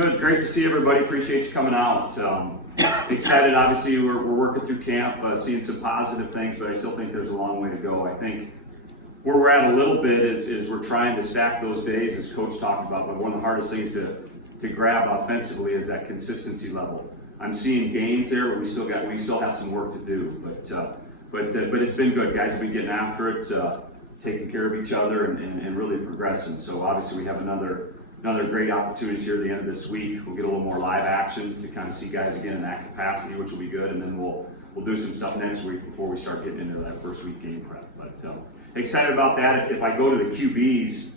Good, great to see everybody. Appreciate you coming out. Excited, obviously, we're working through camp, seeing some positive things, but I still think there's a long way to go. I think where we're at a little bit is we're trying to stack those days, as Coach talked about, but one of the hardest things to grab offensively is that consistency level. I'm seeing gains there, but we still have some work to do. But it's been good. Guys have been getting after it, taking care of each other, and really progressing. So obviously we have another great opportunities here at the end of this week. We'll get a little more live action to kind of see guys again in that capacity, which will be good, and then we'll do some stuff next week before we start getting into that first week game prep. But excited about that. If I go to the QBs,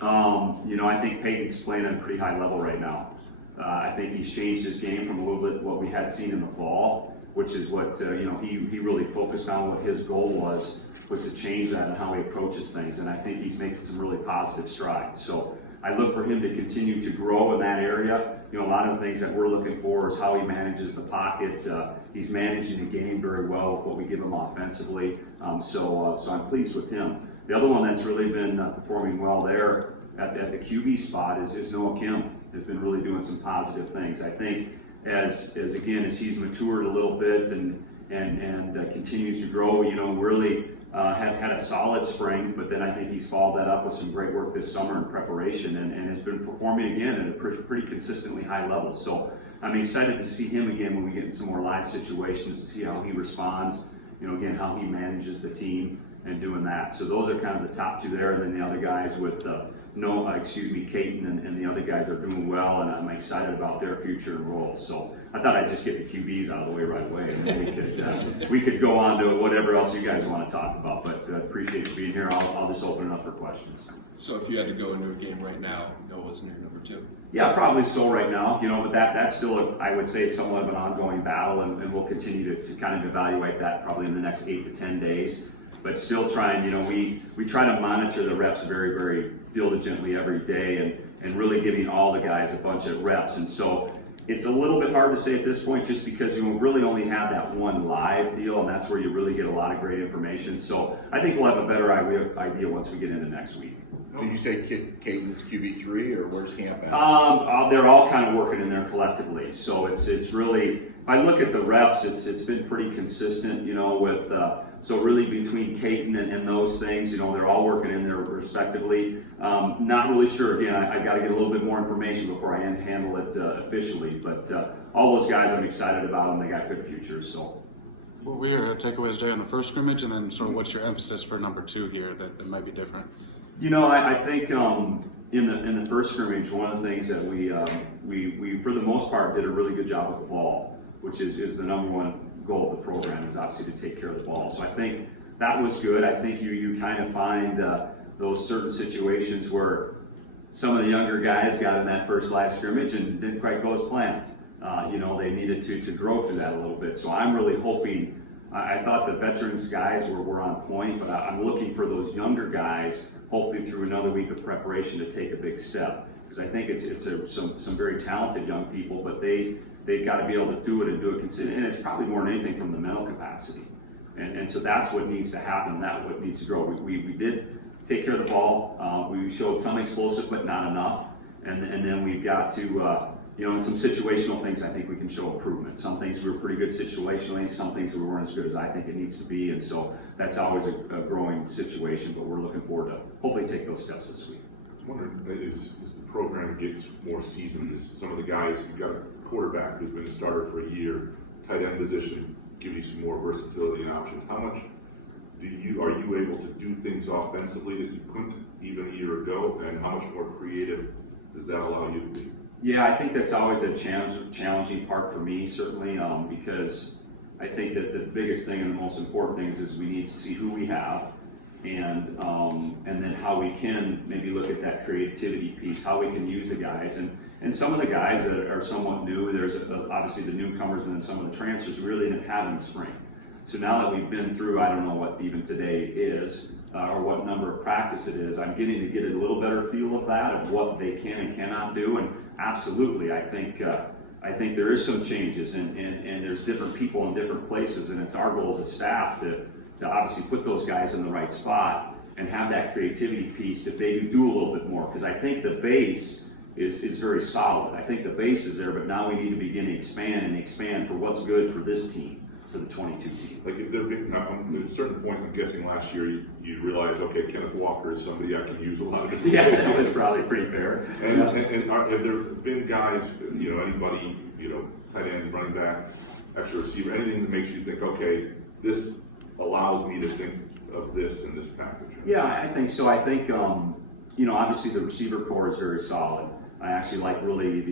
I think Peyton's playing at a pretty high level right now. I think he's changed his game from a little bit what we had seen in the fall, which is what he really focused on. What his goal was to change that and how he approaches things, and I think he's making some really positive strides. So I look for him to continue to grow in that area. A lot of things that we're looking for is how he manages the pocket. He's managing the game very well with what we give him offensively. So I'm pleased with him. The other one that's really been performing well there at the QB spot is Noah Kim. Has been really doing some positive things. I think as he's matured a little bit and continues to grow, really had a solid spring, but then I think he's followed that up with some great work this summer in preparation and has been performing again at a pretty consistently high level. So I'm excited to see him again when we get in some more live situations, to see how he responds, again, how he manages the team and doing that. So those are kind of the top two there, and then the other guys with Caton and the other guys are doing well, and I'm excited about their future and roles. So I thought I'd just get the QBs out of the way right away, and then we could go on to whatever else you guys want to talk about. But appreciate you being here. I'll just open it up for questions. So if you had to go into a game right now, Noah's your number two? Yeah, probably so right now. But that's still, I would say, somewhat of an ongoing battle, and we'll continue to kind of evaluate that probably in the next 8 to 10 days. But still trying, we try to monitor the reps very, very diligently every day and really giving all the guys a bunch of reps. And so it's a little bit hard to say at this point just because you really only have that one live deal, and that's where you really get a lot of great information. So I think we'll have a better idea once we get into next week. Did you say Caton's QB3, or where's camp at? They're all kind of working in there collectively. So it's really, if I look at the reps, it's been pretty consistent, with so really between Caton and those things, they're all working in there respectively. Not really sure. Again, I got to get a little bit more information before I handle it officially. But all those guys, I'm excited about them. They got good futures. So. What were your takeaways, Jay, on the first scrimmage, and then sort of what's your emphasis for number two here that might be different? I think in the first scrimmage, one of the things that we for the most part did a really good job with the ball, which is the number one goal of the program, is obviously to take care of the ball. So I think that was good. I think you kind of find those certain situations where some of the younger guys got in that first live scrimmage and didn't quite go as planned. They needed to grow through that a little bit. So I'm really hoping. I thought the veterans guys were on point, but I'm looking for those younger guys, hopefully through another week of preparation, to take a big step. Because I think it's some very talented young people, but they've got to be able to do it and do it consistently. And it's probably more than anything from the mental capacity. And so that's what needs to happen. That's what needs to grow. We did take care of the ball. We showed some explosive, but not enough. And then we've got to. In some situational things, I think we can show improvement. Some things we were pretty good situationally, some things we weren't as good as I think it needs to be, and so that's always a growing situation, but we're looking forward to hopefully take those steps this week. I was wondering, as the program gets more seasoned, as some of the guys, you've got a quarterback who's been a starter for a year, tight end position, give you some more versatility and options. How much are you able to do things offensively that you couldn't even a year ago, and how much more creative does that allow you to be? Yeah, I think that's always a challenging part for me, certainly, because I think that the biggest thing and the most important things is we need to see who we have, and then how we can maybe look at that creativity piece, how we can use the guys, and some of the guys that are somewhat new. There's obviously the newcomers and then some of the transfers really didn't have in the spring. So now that we've been through, I don't know what even today is, or what number of practice it is, I'm getting to get a little better feel of that, of what they can and cannot do. And absolutely, I think there is some changes, and there's different people in different places, and it's our goal as a staff to obviously put those guys in the right spot and have that creativity piece to maybe do a little bit more. Because I think the base is very solid. I think the base is there, but now we need to begin to expand for what's good for this team, for the 22 team. Like if they're big, at a certain point, I'm guessing last year you realize, okay, Kenneth Walker is somebody I can use a lot of different Yeah, places. that was probably pretty fair. And have there been guys, anybody, tight end, running back, extra receiver, anything that makes you think, okay, this allows me to think of this in this package? Yeah, I think so. I think, obviously the receiver core is very solid. I actually like really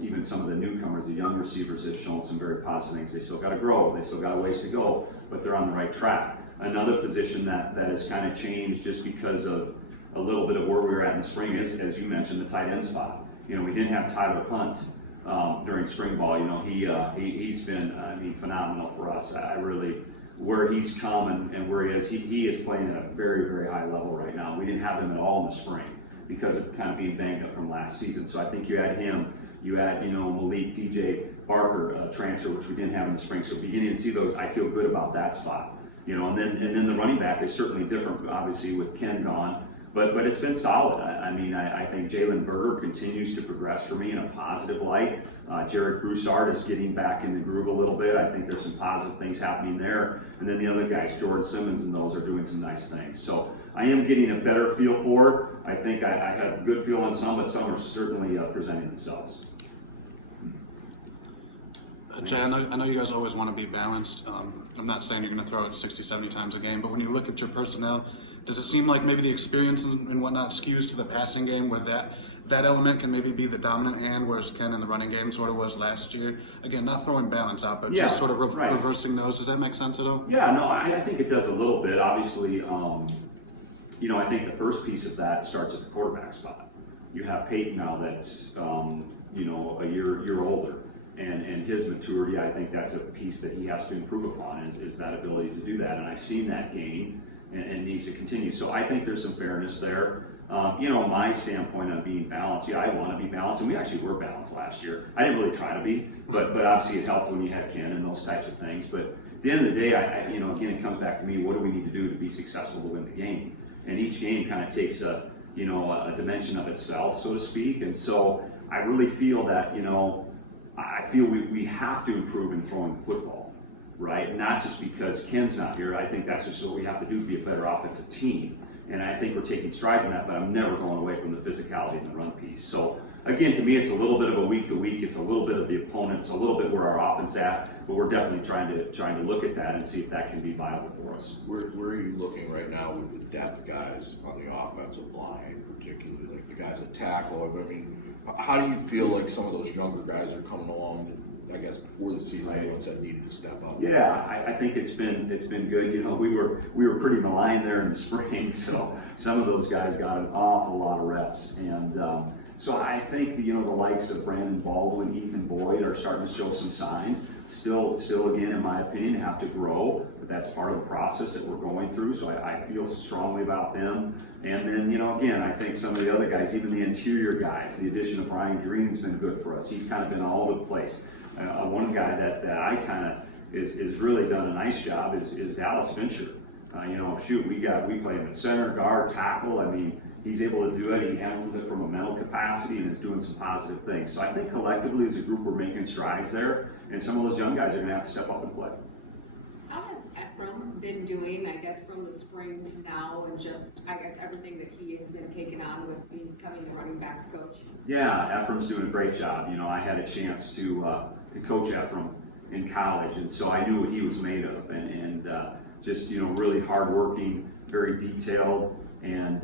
even some of the newcomers, the young receivers have shown some very positive things. They still got to grow. They still got a ways to go, but they're on the right track. Another position that has kind of changed just because of a little bit of where we were at in the spring is, as you mentioned, the tight end spot. We didn't have Tyler Hunt during spring ball. He's been, phenomenal for us. I really, where he's come and where he is playing at a very, very high level right now. We didn't have him at all in the spring because of kind of being banged up from last season. So I think you add him, you add, Malik, DJ Barker transfer, which we didn't have in the spring. So beginning to see those, I feel good about that spot. And then the running back is certainly different, obviously with Ken gone, but it's been solid. I think Jalen Berger continues to progress for me in a positive light. Jared Broussard is getting back in the groove a little bit. I think there's some positive things happening there. And then the other guys, Jordan Simmons and those, are doing some nice things. So I am getting a better feel for it. I think I have a good feel on some, but some are certainly presenting themselves. Jay, I know you guys always want to be balanced. I'm not saying you're going to throw it 60, 70 times a game, but when you look at your personnel, does it seem like maybe the experience and whatnot skews to the passing game where that element can maybe be the dominant hand, whereas Ken in the running game sort of was last year? Again, not throwing balance out, but just sort of reversing those. Does that make sense at all? Yeah, no, I think it does a little bit. Obviously, I think the first piece of that starts at the quarterback spot. You have Peyton now that's, a year older. And his maturity, I think that's a piece that he has to improve upon, is that ability to do that. And I've seen that gain and needs to continue. So I think there's some fairness there. My standpoint on being balanced, I want to be balanced, and we actually were balanced last year. I didn't really try to be, but obviously it helped when you had Ken and those types of things. But at the end of the day, again, it comes back to me, what do we need to do to be successful to win the game? And each game kind of takes a dimension of itself, so to speak. And so I really feel that, I feel we have to improve in throwing the football, right? Not just because Ken's not here. I think that's just what we have to do to be a better offensive team. And I think we're taking strides in that, but I'm never going away from the physicality in the run piece. So again, to me, it's a little bit of a week to week. It's a little bit of the opponent. It's a little bit where our offense at, but we're definitely trying to look at that and see if that can be viable for us. Where are you looking right now with the depth guys on the offensive line, particularly like the guys at tackle? How do you feel like some of those younger guys are coming along? I guess before the season, everyone said needed to step up. Yeah, I think it's been good. We were pretty maligned there in the spring, so some of those guys got an awful lot of reps, and so I think the likes of Brandon Baldwin, Ethan Boyd are starting to show some signs. Still, again, in my opinion, have to grow, but that's part of the process that we're going through. So I feel strongly about them. And then, again, I think some of the other guys, even the interior guys, the addition of Brian Green's been good for us. He's kind of been all over the place. One guy that I kind of is really done a nice job is Dallas Fincher. We play him at center, guard, tackle. He's able to do it. He handles it from a mental capacity and is doing some positive things. So I think collectively as a group we're making strides there, and some of those young guys are going to have to step up and play. How has Ephraim been doing, I guess, from the spring to now, and just, I guess, everything that he has been taking on with becoming the running backs coach? Yeah, Ephraim's doing a great job. I had a chance to coach Ephraim in college, and so I knew what he was made of, and just really hardworking, very detailed, and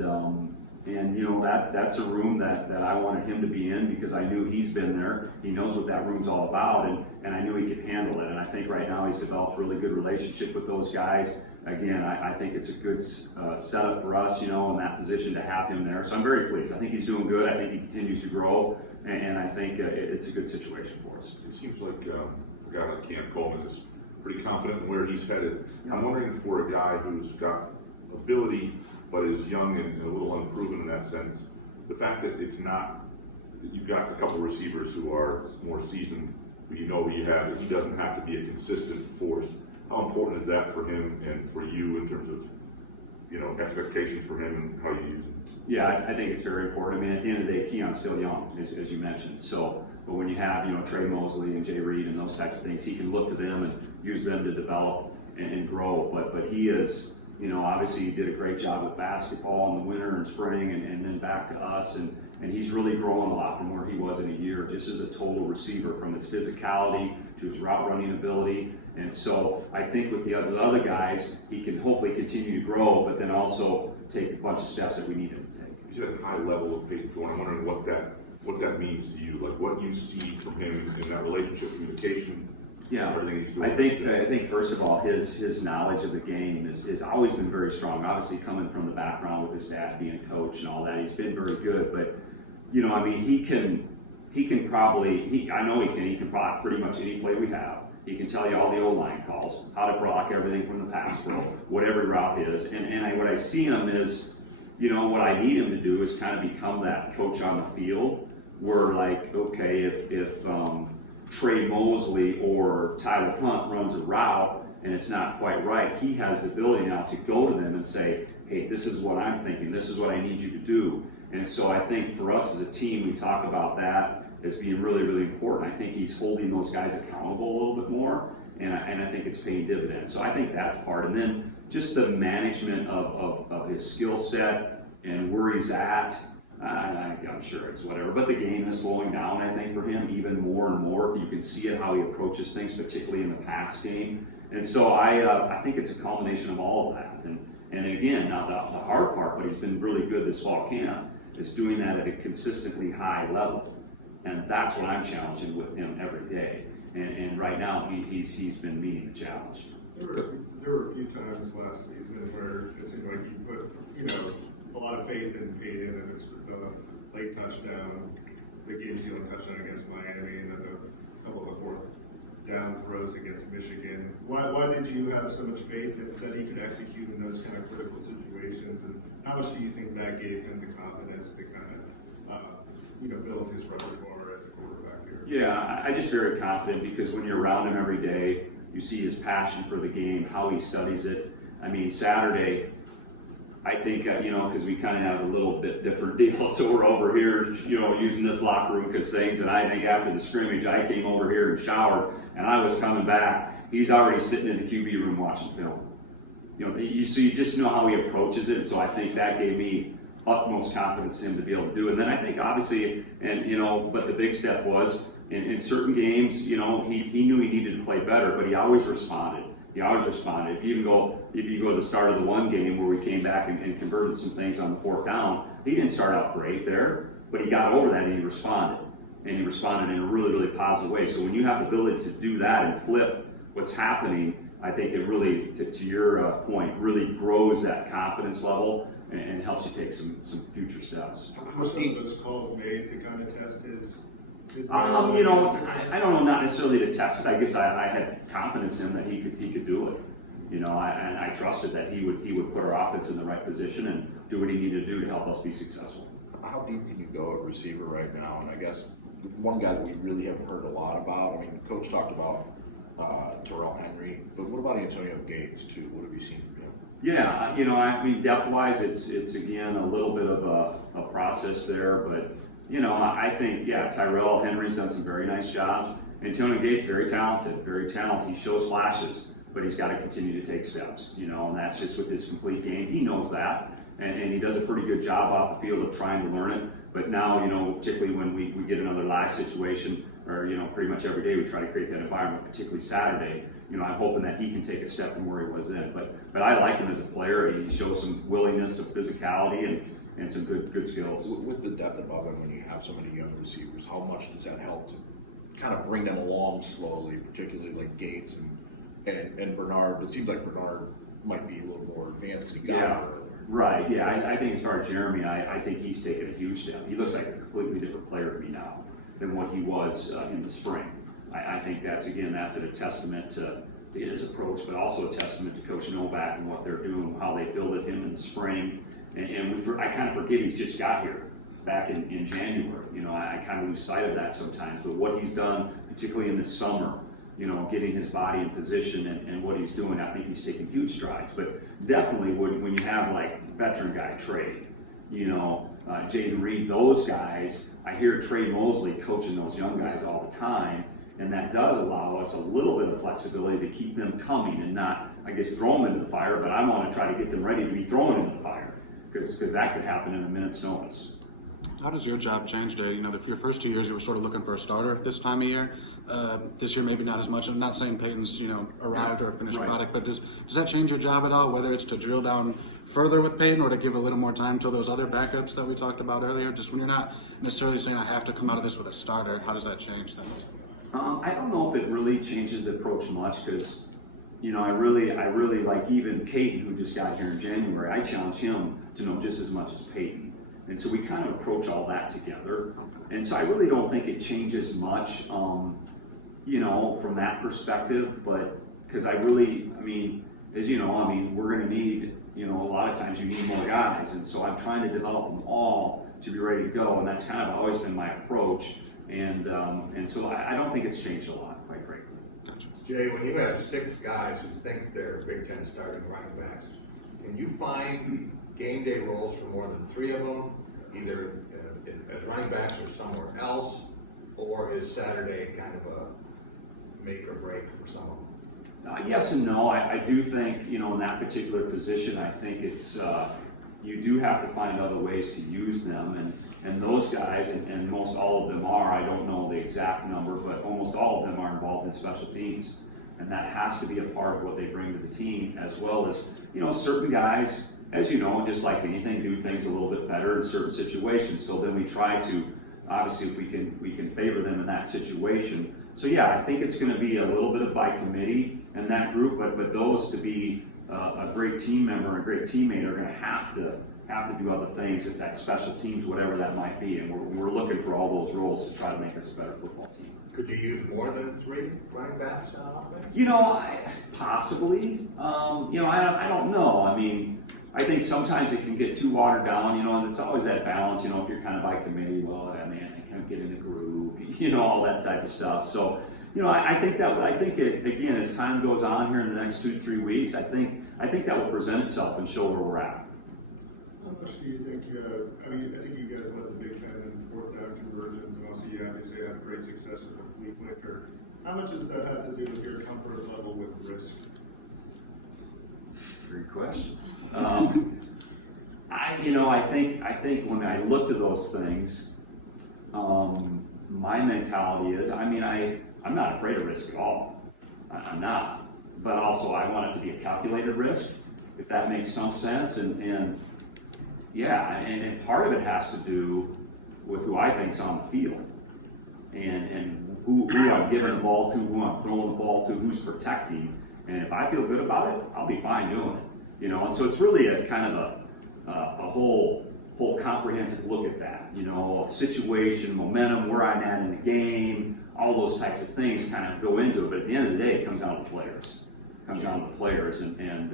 that's a room that I wanted him to be in because I knew he's been there. He knows what that room's all about, and I knew he could handle it. And I think right now he's developed a really good relationship with those guys. Again, I think it's a good setup for us, in that position to have him there. So I'm very pleased. I think he's doing good. I think he continues to grow, and I think it's a good situation for us. It seems like a guy like Cam Coleman is pretty confident in where he's headed. I'm wondering if for a guy who's got ability but is young and a little unproven in that sense, the fact that it's not, you've got a couple receivers who are more seasoned, who he doesn't have to be a consistent force. How important is that for him and for you in terms of expectations for him and how you use him? Yeah, I think it's very important. I mean, at the end of the day, Keon's still young, as you mentioned. So, but when you have, Trey Mosley and Jay Reed and those types of things, he can look to them and use them to develop and grow. But he is, obviously he did a great job with basketball in the winter and spring and then back to us. And he's really grown a lot from where he was in a year, just as a total receiver, from his physicality to his route running ability. And so I think with the other guys, he can hopefully continue to grow, but then also take a bunch of steps that we need him to take. He's at a high level of Peyton Thorne. I'm wondering what that means to you, like what you see from him in that relationship, communication, everything he's doing. I think first of all, his knowledge of the game has always been very strong. Obviously, coming from the background with his dad being a coach and all that, he's been very good. But he can probably block pretty much any play we have. He can tell you all the O-line calls, how to block everything from the pass pro, what every route is. And what I see him is, what I need him to do is kind of become that coach on the field where, like, okay, if Trey Mosley or Tyler Hunt runs a route and it's not quite right, he has the ability now to go to them and say, hey, this is what I'm thinking, this is what I need you to do. And so I think for us as a team, we talk about that as being really, really important. I think he's holding those guys accountable a little bit more, and I think it's paying dividends. So I think that's part. And then just the management of his skill set and where he's at, I'm sure it's whatever, but the game is slowing down, I think, for him even more and more. You can see it how he approaches things, particularly in the pass game. And so I think it's a culmination of all of that. And again, now the hard part, but he's been really good this fall camp, is doing that at a consistently high level. And that's what I'm challenging with him every day. And right now, he's been meeting the challenge. There were a few times last season where it seemed like you put, a lot of faith in Peyton, and it's late touchdown, the game-sealing touchdown against Miami, and then a couple of the fourth down throws against Michigan. Why did you have so much faith that he could execute in those kind of critical situations? And how much do you think that gave him the confidence to kind of, build his repertoire as a quarterback here? Yeah, I just very confident because when you're around him every day, you see his passion for the game, how he studies it. I mean, Saturday, I think, because we kind of have a little bit different deal. So we're over here, using this locker room because things, and I think after the scrimmage, I came over here and showered, and I was coming back. He's already sitting in the QB room watching film. So you just know how he approaches it. So I think that gave me utmost confidence in him to be able to do it. And then I think obviously, but the big step was in certain games, he knew he needed to play better, but he always responded. If you go to the start of the one game where we came back and converted some things on the fourth down, he didn't start out great there, but he got over that and he responded. And he responded in a really, really positive way. So when you have the ability to do that and flip what's happening, I think it really, to your point, really grows that confidence level and helps you take some future steps. How much of those calls made to kind of test his I don't know, not necessarily to test it. I guess I had confidence in him that he could do it. I trusted that he would put our offense in the right position and do what he needed to do to help us be successful. How deep can you go at receiver right now? And I guess one guy that we really haven't heard a lot about, I mean, Coach talked about Terrell Henry, but what about Antonio Gates too? What have you seen from him? Yeah, I mean, depth-wise, it's again a little bit of a process there, but I think, Tyrell Henry's done some very nice jobs. Antonio Gates, very talented. He shows flashes, but he's got to continue to take steps, and that's just with his complete game. He knows that, and he does a pretty good job off the field of trying to learn it. But now, particularly when we get another live situation, or, pretty much every day we try to create that environment, particularly Saturday, I'm hoping that he can take a step from where he was then. But I like him as a player. He shows some willingness, some physicality, and some good skills. With the depth above him, when you have so many young receivers, how much does that help to kind of bring them along slowly, particularly like Gates and Bernard? But it seems like Bernard might be a little more advanced because he got it earlier. Right, yeah. I think as far as Jeremy, I think he's taken a huge step. He looks like a completely different player to me now than what he was in the spring. I think that's a testament to his approach, but also a testament to Coach Novak and what they're doing, how they fielded him in the spring. And I kind of forget he's just got here back in January. I kind of lose sight of that sometimes. But what he's done, particularly in the summer, getting his body in position and what he's doing. I think he's taking huge strides. But definitely when you have like veteran guy Trey, Jaden Reed, those guys, I hear Trey Mosley coaching those young guys all the time, and that does allow us a little bit of flexibility to keep them coming and not, I guess, throw them into the fire, but I want to try to get them ready to be thrown into the fire because that could happen in a minute's notice. How does your job change, Jay? Your first 2 years, you were sort of looking for a starter this time of year. This year, maybe not as much. I'm not saying Peyton's, arrived or a finished Right. product, but does that change your job at all, whether it's to drill down further with Peyton or to give a little more time to those other backups that we talked about earlier? Just when you're not necessarily saying, I have to come out of this with a starter, how does that change things? I don't know if it really changes the approach much because, I really like even Caden, who just got here in January, I challenge him to know just as much as Peyton. And so we kind of approach all that together. And so I really don't think it changes much, from that perspective, but because as we're going to need, a lot of times you need more guys. And so I'm trying to develop them all to be ready to go. And that's kind of always been my approach. And so I don't think it's changed a lot, quite frankly. Jay, when you have 6 guys who think they're Big Ten starting running backs, can you find game day roles for more than 3 of them, either as running backs or somewhere else, or is Saturday kind of a make or break for some of them? Yes and no. I do think, in that particular position, I think it's, you do have to find other ways to use them. And those guys, and most all of them are, I don't know the exact number, but almost all of them are involved in special teams. And that has to be a part of what they bring to the team, as well as, certain guys, as you know, just like anything, do things a little bit better in certain situations. So then we try to, obviously, if we can favor them in that situation. So yeah, I think it's going to be a little bit of by committee in that group, but those to be a great team member and a great teammate are going to have to do other things at that special teams, whatever that might be. And we're looking for all those roles to try to make us a better football team. Could you use more than 3 running backs on offense? Possibly. I don't know. I think sometimes it can get too watered down, and it's always that balance, if you're kind of by committee, well, man, I can't get in the groove, all that type of stuff. So, I think again, as time goes on here in the next 2 to 3 weeks, I think that will present itself and show where we're at. How much do you think, I think you guys led the Big Ten in 4th down conversions, and also you obviously had great success with the flea flicker. How much does that have to do with your comfort level with risk? Great question. I think when I looked at those things, my mentality is, I'm not afraid of risk at all. I'm not. But also I want it to be a calculated risk, if that makes some sense. And part of it has to do with who I think's on the field and who I'm giving the ball to, who I'm throwing the ball to, who's protecting. And if I feel good about it, I'll be fine doing it. And so it's really a kind of a whole comprehensive look at that. Situation, momentum, where I'm at in the game, all those types of things kind of go into it. But at the end of the day, it comes down to the players. And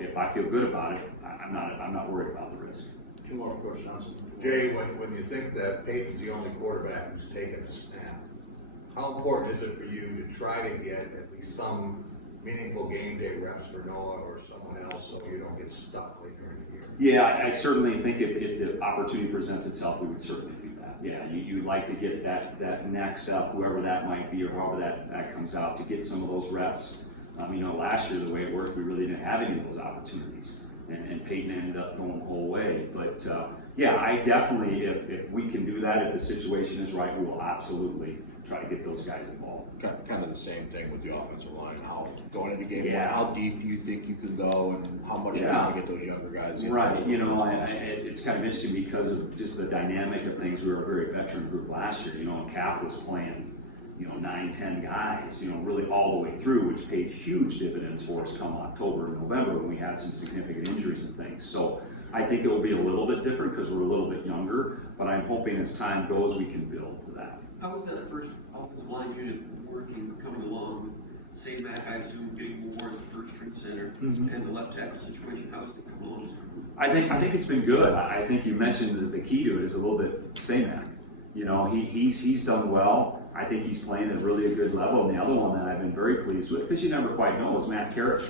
if I feel good about it, I'm not worried about the risk. 2 more questions. Jay, when you think that Peyton's the only quarterback who's taken a snap, how important is it for you to try to get at least some meaningful game day reps for Noah or someone else so you don't get stuck later in the year? Yeah, I certainly think if the opportunity presents itself, we would certainly do that. Yeah, you'd like to get that next up, whoever that might be or however that comes out, to get some of those reps. Last year, the way it worked, we really didn't have any of those opportunities. And Peyton ended up going the whole way. But I definitely, if we can do that, if the situation is right, we will absolutely try to get those guys involved. Kind of the same thing with the offensive line. How going into game Yeah. one, how deep do you think you can go, and how much do you want to get those younger guys in? Right. It's kind of interesting because of just the dynamic of things. We were a very veteran group last year. And Cap was playing 9, 10 guys, really all the way through, which paid huge dividends for us come October and November when we had some significant injuries and things. So I think it will be a little bit different because we're a little bit younger, but I'm hoping as time goes, we can build to that. How was that first offensive line unit working, coming along? Same back, I assume, getting more as the first string center, and the left tackle situation. How is it coming along? I think it's been good. I think you mentioned that the key to it is a little bit Samac. He's done well. I think he's playing at really a good level. And the other one that I've been very pleased with, because you never quite know, is Matt Carrick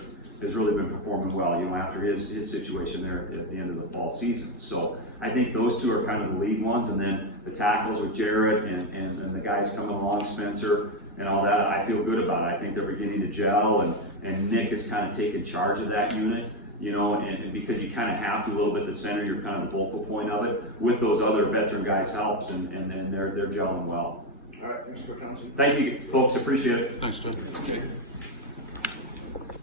has really been performing well, after his situation there at the end of the fall season. So I think those two are kind of the lead ones, and then the tackles with Jarrett and the guys coming along, Spencer and all that, I feel good about it. I think they're beginning to gel, and Nick has kind of taken charge of that unit, and because you kind of have to a little bit the center, you're kind of the vocal point of it. With those other veteran guys helps, and they're gelling well. All right, thanks, Coach Johnson. Thank you, folks. Appreciate it. Thanks, Joe. Okay.